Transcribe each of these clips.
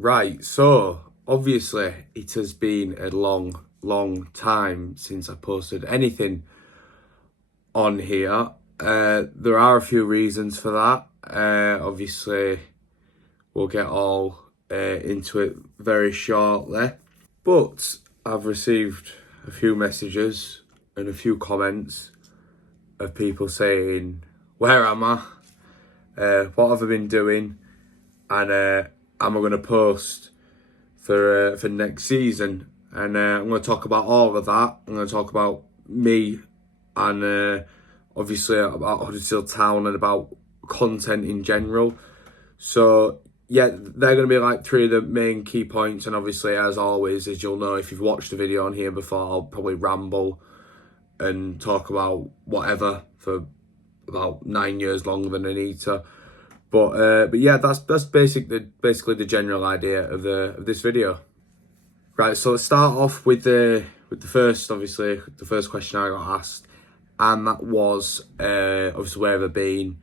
Right, so obviously it has been a long time since I posted anything on here. There are a few reasons for that. Obviously, we'll get all into it very shortly. But I've received a few messages and a few comments of people saying, "Where am I? What have I been doing? And am I going to post for next season?" And I'm going to talk about all of that. I'm going to talk about me and obviously about Huddersfield Town and about content in general. So yeah, they're going to be like three of the main key points. And obviously, as always, as you'll know if you've watched the video on here before, I'll probably ramble and talk about whatever for about 9 years longer than I need to. But yeah, that's basically the general idea of this video. Right, so let's start off with the first, obviously, the first question I got asked, and that was obviously where have I been,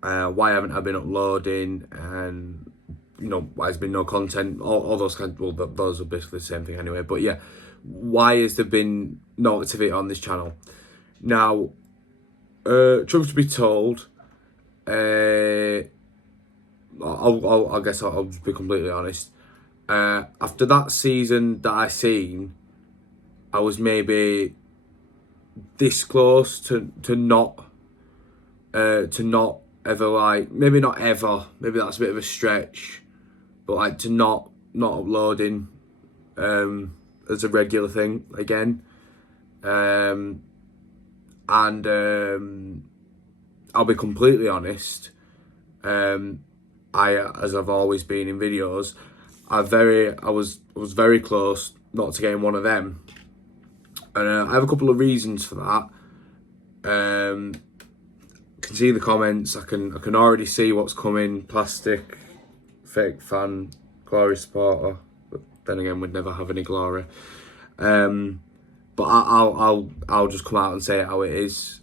why haven't I been uploading, and why there's been no content, all those kinds. Well, those are basically the same thing anyway. But yeah, why has there been no activity on this channel? Now, truth to be told, I guess I'll just be completely honest. After that season that I seen, I was maybe this close to not ever, like, maybe not ever, maybe that's a bit of a stretch, but like to not uploading as a regular thing again. And I'll be completely honest, as I've always been in videos, I was very close not to getting one of them, and I have a couple of reasons for that. Can see the comments. I can already see what's coming. Plastic, fake fan, glory supporter. But then again, we'd never have any glory. But I'll just come out and say it how it is,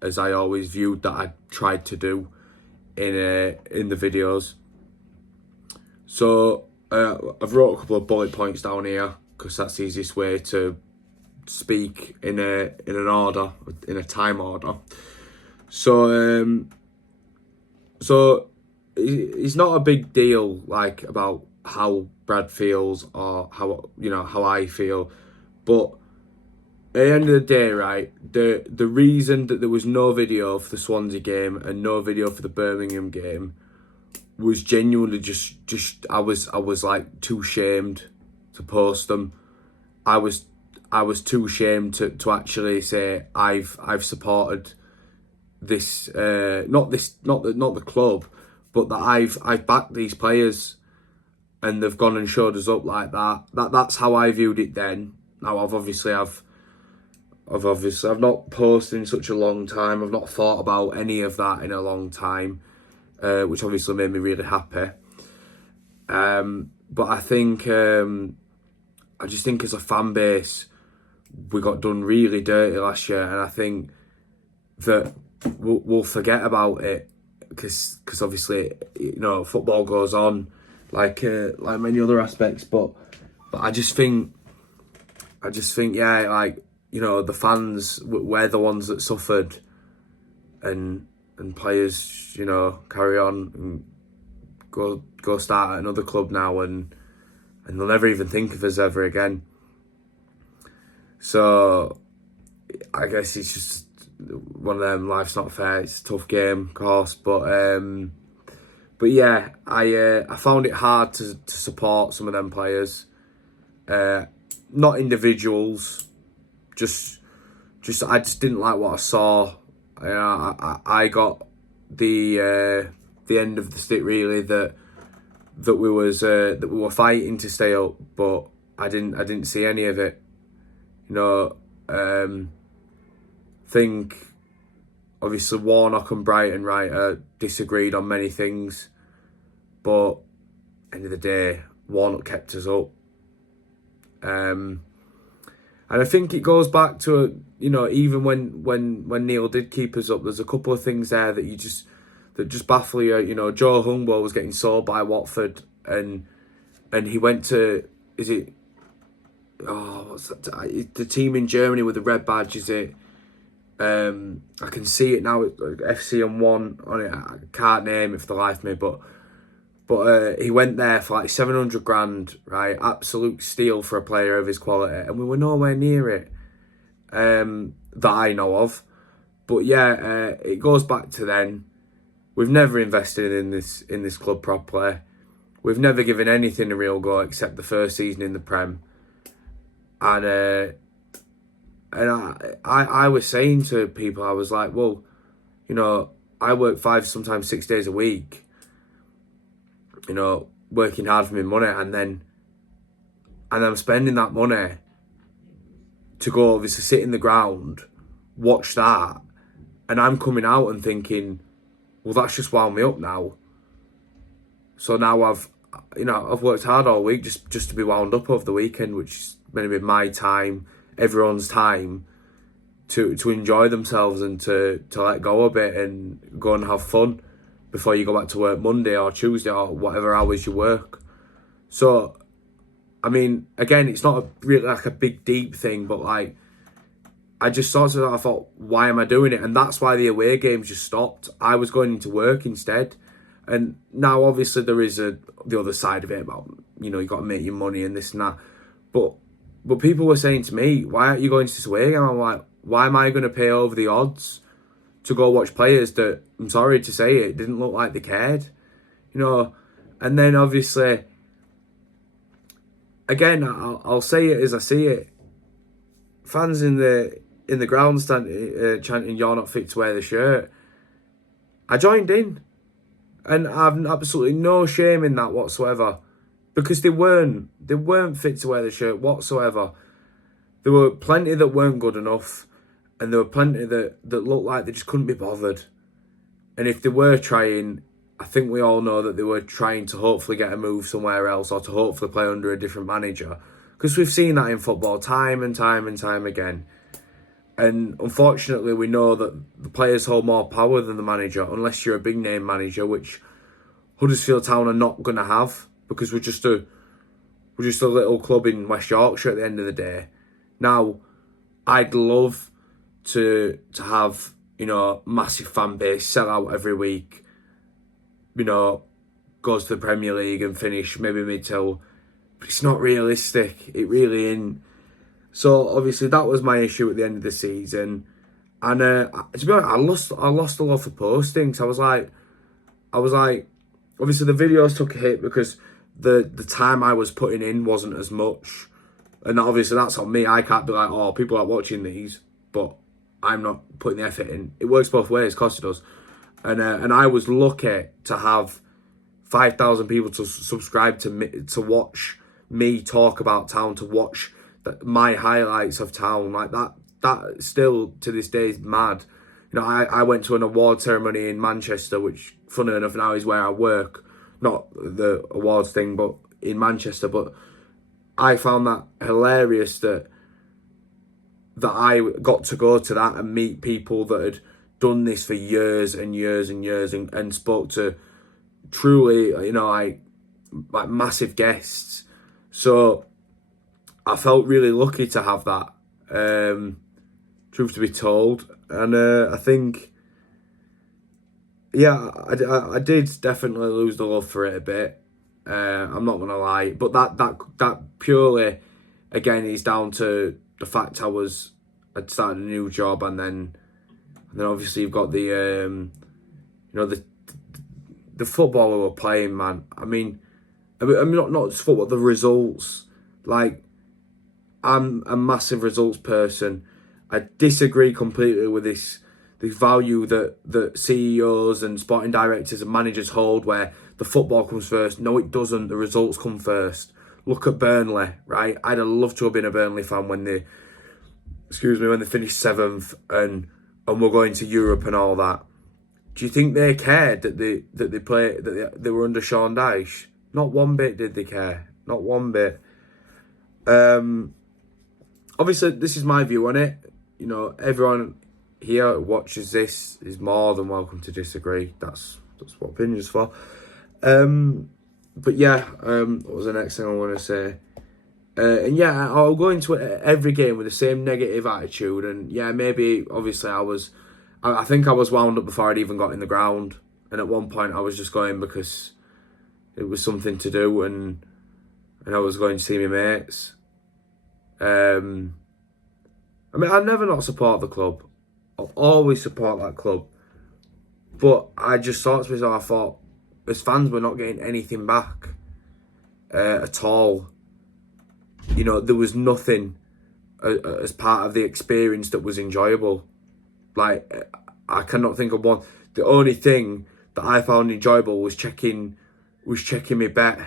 as I always viewed that I tried to do in the videos. So I've wrote a couple of bullet points down here because that's the easiest way to speak in an order, in a time order. So it's not a big deal like about how Brad feels or how I feel, but at the end of the day, right, the reason that there was no video for the Swansea game and no video for the Birmingham game was genuinely just I was like too shamed to post them. I was too ashamed to actually say I've supported this, not the club, but that I've backed these players and they've gone and showed us up like that. That's how I viewed it then. Now I've not posted in such a long time. I've not thought about any of that in a long time, which obviously made me really happy. But I think I just think as a fan base, we got done really dirty last year, and I think that we'll forget about it because obviously football goes on like many other aspects, but I just think yeah, like the fans, we're the ones that suffered, and players carry on and go start at another club now, and they'll never even think of us ever again. So I guess it's just one of them. Life's not fair. It's a tough game, of course, but yeah, I found it hard to support some of them players, not individuals. Just I just didn't like what I saw. I got the end of the stick really that we were fighting to stay up, but I didn't see any of it. Think obviously Warnock and Brighton, right, disagreed on many things, but end of the day, Warnock kept us up. And I think it goes back to even when Neil did keep us up, there's a couple of things there that just baffle you. Joe Humbo was getting sold by Watford, and and he went to, is it, oh, what's that? The team in Germany with the red badge, is it? I can see it now. It's like FC and one on it. I can't name it for the life of me, but he went there for like 700 grand, right? Absolute steal for a player of his quality, and we were nowhere near it that I know of. But yeah, it goes back to then. We've never invested in this club properly. We've never given anything a real go except the first season in the Prem. And I was saying to people, I was like, well, you know, I work 5, sometimes 6 days a week, you know, working hard for my money, and I'm spending that money to go obviously sit in the ground, watch that, and I'm coming out and thinking, well, that's just wound me up now. So now I've worked hard all week just to be wound up over the weekend, which is going to be my time, everyone's time, to enjoy themselves and to let go a bit and go and have fun before you go back to work Monday or Tuesday or whatever hours you work. So, I mean, again, it's not really like a big deep thing, but like, I just I thought, why am I doing it? And that's why the away games just stopped. I was going into work instead. And now, obviously, there is the other side of it about, you know, you got to make your money and this and that. But people were saying to me, why aren't you going to this away game? I'm like, why am I going to pay over the odds to go watch players that, I'm sorry to say it, didn't look like they cared? You know, and then obviously, again, I'll say it as I see it. Fans in the grandstand chanting, "You're not fit to wear the shirt." I joined in, and I've absolutely no shame in that whatsoever, because they weren't fit to wear the shirt whatsoever. There were plenty that weren't good enough, and there were plenty that looked like they just couldn't be bothered. And if they were trying, I think we all know that they were trying to hopefully get a move somewhere else, or to hopefully play under a different manager. Because we've seen that in football time and time and time again. And unfortunately, we know that the players hold more power than the manager, unless you're a big name manager, which Huddersfield Town are not going to have, because we're just a little club in West Yorkshire at the end of the day. Now, I'd love to have, you know, massive fan base, sell out every week, you know, goes to the Premier League and finish maybe mid-table. But it's not realistic. It really isn't. So obviously that was my issue at the end of the season, and to be honest, I lost a lot of postings. I was like, obviously the videos took a hit because the time I was putting in wasn't as much, and obviously that's on me. I can't be like, oh, people are watching these, but I'm not putting the effort in. It works both ways, of course it does. And I was lucky to have 5,000 people to subscribe to me, to watch me talk about Town, to watch my highlights of Town. Like that still to this day is mad. You know, I went to an award ceremony in Manchester, which funny enough now is where I work, not the awards thing, but in Manchester. But I found that hilarious that I got to go to that and meet people that had done this for years and years and years, and spoke to truly, you know, like massive guests. So I felt really lucky to have that, truth to be told. And I think, yeah, I did definitely lose the love for it a bit. I'm not going to lie. But that purely, again, is down to the fact I'd started a new job, and then obviously you've got the, you know, the football we were playing, man. I mean not just football, the results. Like, I'm a massive results person. I disagree completely with this value that CEOs and sporting directors and managers hold, where the football comes first. No, it doesn't. The results come first. Look at Burnley, right? I'd have loved to have been a Burnley fan when they finished 7th and were going to Europe and all that. Do you think they cared that they were under Sean Dyche? Not one bit did they care. Not one bit. Obviously, this is my view on it. You know, everyone here who watches this is more than welcome to disagree. That's what opinions for. But yeah, what was the next thing I want to say? And yeah, I'll go into every game with the same negative attitude. And yeah, maybe obviously I think I was wound up before I'd even got in the ground. And at one point I was just going because it was something to do, and I was going to see my mates. I mean, I'd never not support the club. I'll always support that club. But I just thought to myself, I thought, as fans, we're not getting anything back at all. You know, there was nothing as part of the experience that was enjoyable. Like, I cannot think of one. The only thing that I found enjoyable was checking my bet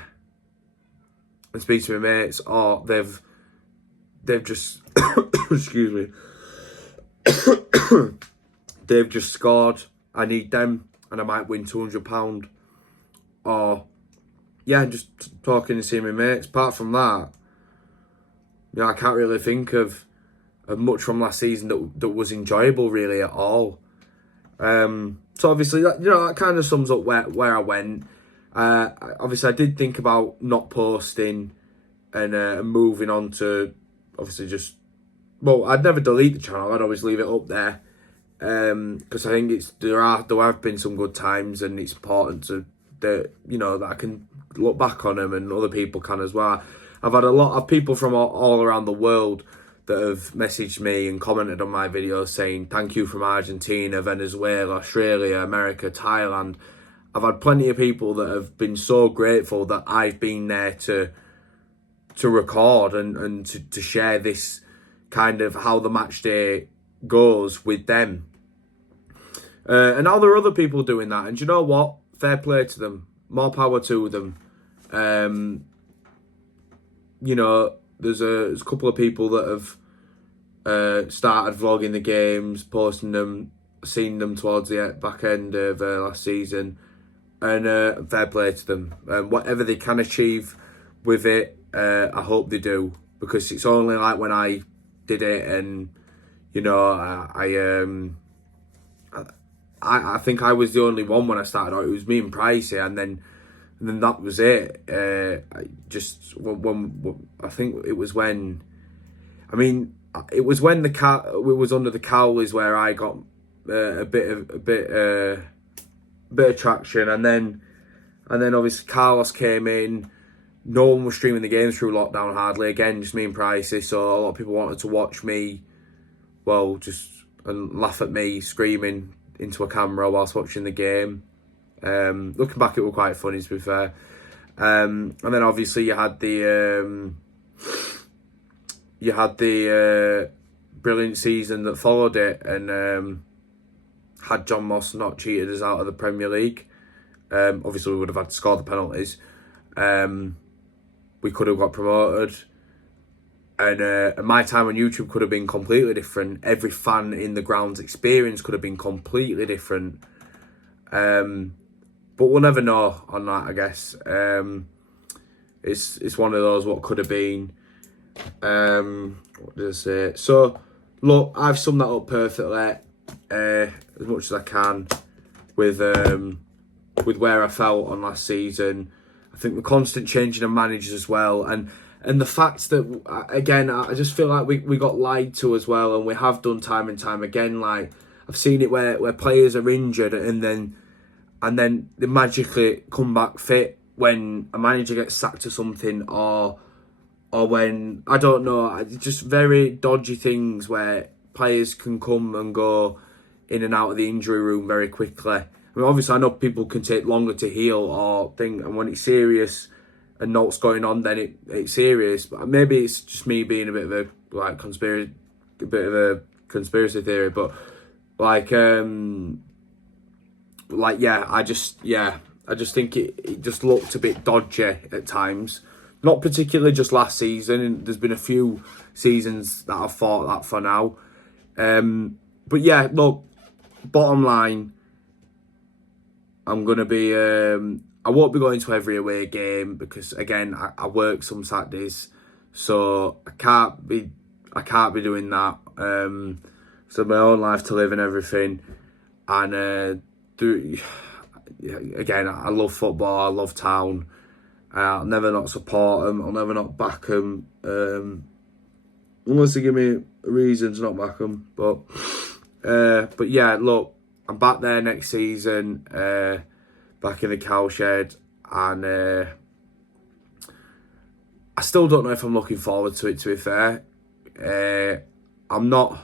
and speaking to my mates. Or they've just excuse me. They've just scored. I need them, and I might win £200. Or yeah, just talking and seeing my mates. Apart from that, you know, I can't really think of much from last season that was enjoyable really at all. So obviously, that kind of sums up where I went. Obviously, I did think about not posting and moving on to obviously just. Well, I'd never delete the channel. I'd always leave it up there because I think there have been some good times, and it's important that I can look back on them, and other people can as well. I've had a lot of people from all around the world that have messaged me and commented on my videos saying thank you from Argentina, Venezuela, Australia, America, Thailand. I've had plenty of people that have been so grateful that I've been there to record and to share this kind of how the match day goes with them. And now there are other people doing that, and you know what? Fair play to them. More power to them. There's a couple of people that have started vlogging the games, posting them, seen them towards the back end of last season, and fair play to them. Whatever they can achieve with it, I hope they do, because it's only like when I did it, and I think I was the only one when I started out. It was me and Pricey, and then that was it. I think it was when. I mean, it was when it was under the cowl is where I got a bit of traction, and then obviously Carlos came in. No one was streaming the games through lockdown hardly. Again, just me and Pricey. So a lot of people wanted to watch me, and laugh at me screaming into a camera whilst watching the game. Looking back, it was quite funny, to be fair. And then obviously you had the brilliant season that followed it, and had John Moss not cheated us out of the Premier League, obviously we would have had to score the penalties. We could have got promoted, and my time on YouTube could have been completely different. Every fan in the ground's experience could have been completely different. But we'll never know on that, I guess. It's one of those what could have been. What did I say? So, look, I've summed that up perfectly, as much as I can, with where I felt on last season. I think the constant changing of managers as well, and the fact that, again, I just feel like we got lied to as well, and we have done time and time again. Like, I've seen it where players are injured and then they magically come back fit when a manager gets sacked or something, or when, I don't know, just very dodgy things where players can come and go in and out of the injury room very quickly. I mean, obviously, I know people can take longer to heal or think, and when it's serious and know what's going on, then it's serious. But maybe it's just me being a bit of a conspiracy theory. But I just think it just looked a bit dodgy at times. Not particularly just last season. There's been a few seasons that I've thought that for now. But yeah, look, bottom line, I'm going to be... I won't be going to every away game because, again, I work some Saturdays. So I can't be doing that. So my own life to live and everything. And again, I love football. I love town. I'll never not support them. I'll never not back them. Unless they give me a reason to not back them. But yeah, look, I'm back there next season. Back in the cowshed. And I still don't know if I'm looking forward to it, to be fair. I'm not.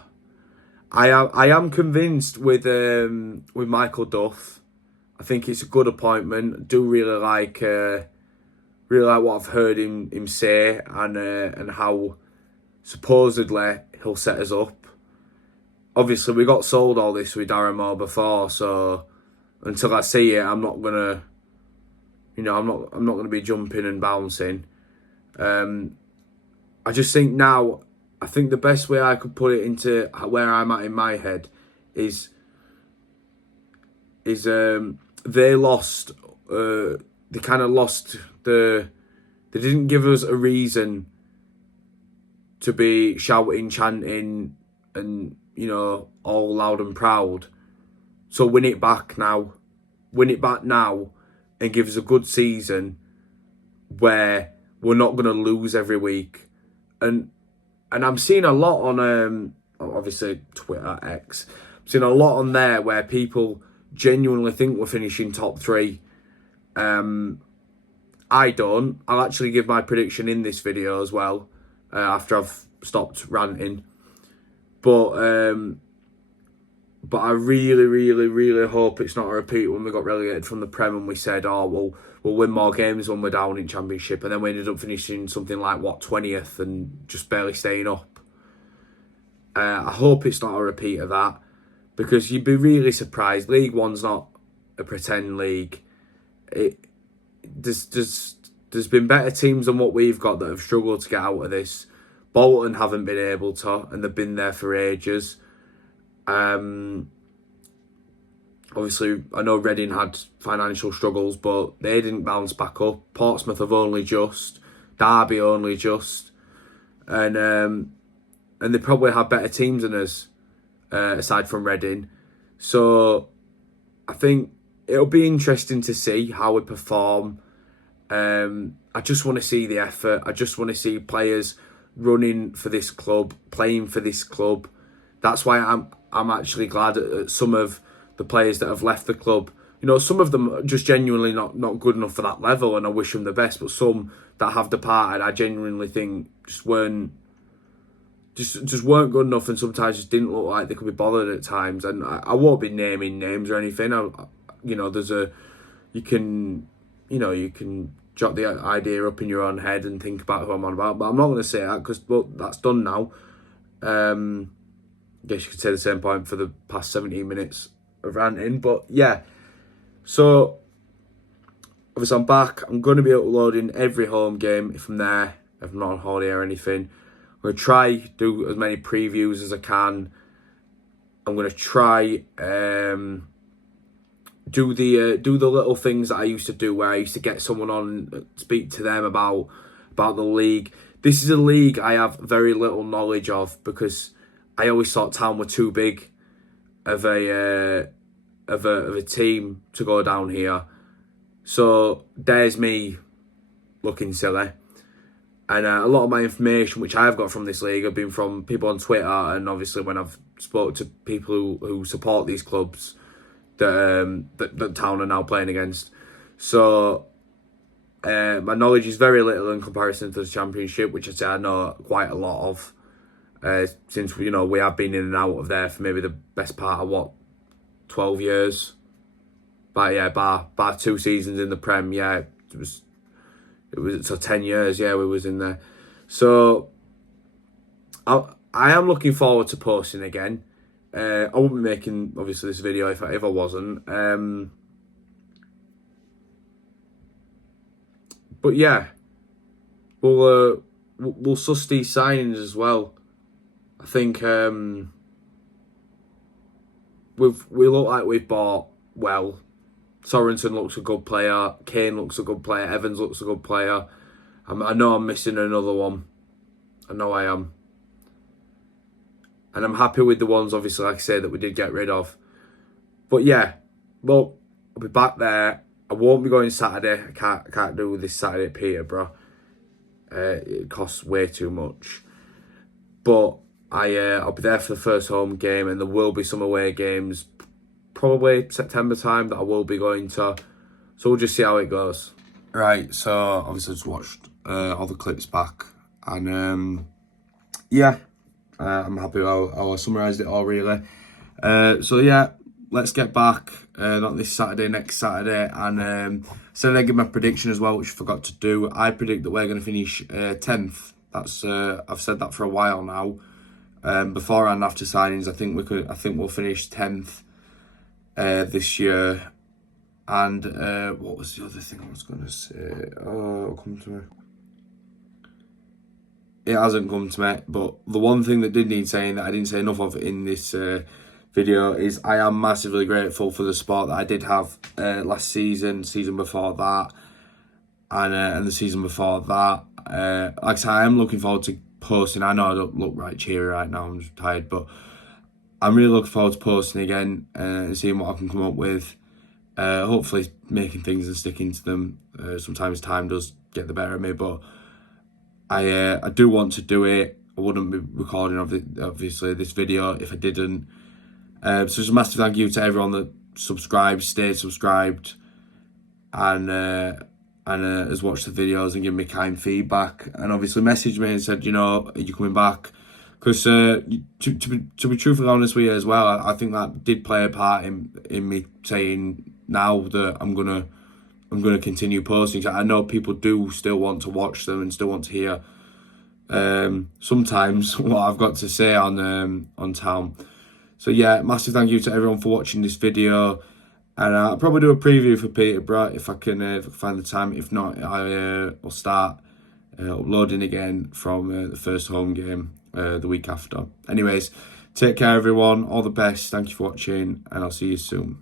I am convinced with Michael Duff. I think it's a good appointment. I do really like what I've heard him say, and how supposedly he'll set us up. Obviously, we got sold all this with Darren Moore before, so until I see it, I'm not gonna, I'm not gonna be jumping and bouncing. I just think now, I think the best way I could put it into where I'm at in my head is they lost. They kind of lost the. They didn't give us a reason to be shouting, chanting, and all loud and proud. So win it back now, and give us a good season where we're not going to lose every week. And I'm seeing a lot on obviously Twitter, X. I'm seeing a lot on there where people genuinely think we're finishing top 3. I don't. I'll actually give my prediction in this video as well, after I've stopped ranting. But I really, really, really hope it's not a repeat when we got relegated from the Prem and we said, we'll win more games when we're down in Championship, and then we ended up finishing something like 20th and just barely staying up. I hope it's not a repeat of that, because you'd be really surprised. League One's not a pretend league. There's been better teams than what we've got that have struggled to get out of this. Bolton haven't been able to, and they've been there for ages. Obviously, I know Reading had financial struggles, but they didn't bounce back up. Portsmouth have only just. Derby only just. And they probably have better teams than us, aside from Reading. So I think it'll be interesting to see how we perform. I just want to see the effort. I just want to see players running for this club, playing for this club. That's why I'm actually glad at some of the players that have left the club. Some of them are just genuinely not good enough for that level, and I wish them the best. But some that have departed, I genuinely think just weren't good enough, and sometimes just didn't look like they could be bothered at times. And I won't be naming names or anything. You can jot the idea up in your own head and think about who I'm on about, but I'm not going to say that because that's done now. I guess you could say the same point for the past 17 minutes of ranting, but yeah. So obviously I'm back. I'm going to be uploading every home game if I'm there, if I'm not on holiday or anything. I'm going to try do as many previews as I can. I'm going to try do the little things that I used to do, where I used to get someone on and speak to them about the league. This is a league I have very little knowledge of, because I always thought Town were too big of a team to go down here. So there's me looking silly. And a lot of my information, which I've got from this league, have been from people on Twitter, and obviously when I've spoke to people who support these clubs that Town are now playing against. So my knowledge is very little in comparison to the Championship, which I say I know quite a lot of. Since we have been in and out of there for maybe the best part of 12 years. But yeah, bar 2 seasons in the Prem, yeah, it was so 10 years, yeah, we was in there. So I am looking forward to posting again. I wouldn't be making obviously this video if I wasn't. But yeah, we'll suss these signings as well. I think we look like we've bought well. Sorensen looks a good player. Kane looks a good player. Evans looks a good player. I know I'm missing another one. I know I am. And I'm happy with the ones, obviously, like I say, that we did get rid of. But yeah, well, I'll be back there. I won't be going Saturday. I can't do this Saturday at Peterborough. It costs way too much. But I'll be there for the first home game, and there will be some away games, probably September time, that I will be going to. So we'll just see how it goes. Right, so obviously I just watched all the clips back, and yeah, I'm happy how I summarised it all, really. So yeah, let's get back, not this Saturday, next Saturday, and so I give my prediction as well, which I forgot to do. I predict that we're going to finish 10th. That's I've said that for a while now. Before and after signings, I think we'll finish 10th this year. And what was the other thing I was going to say? Oh, it'll come to me. It hasn't come to me, but the one thing that did need saying that I didn't say enough of in this video is I am massively grateful for the support that I did have last season before that, and the season before that. Like I said, I am looking forward to posting. I know I don't look right cheery right now, I'm just tired, but I'm really looking forward to posting again and seeing what I can come up with. Hopefully making things and sticking to them. Sometimes time does get the better of me, but I do want to do it. I wouldn't be recording obviously this video if I didn't. So just a massive thank you to everyone that subscribed, stayed subscribed, and has watched the videos and given me kind feedback, and obviously messaged me and said, you know, are you coming back? Because to be truthfully honest with you as well, I think that did play a part in me saying now that I'm gonna continue posting. I know people do still want to watch them and still want to hear sometimes what I've got to say on town. So yeah, massive thank you to everyone for watching this video, and I'll probably do a preview for Peterborough if I can find the time. If not, I'll start uploading again from the first home game the week after. Anyways, take care everyone, all the best, thank you for watching, and I'll see you soon.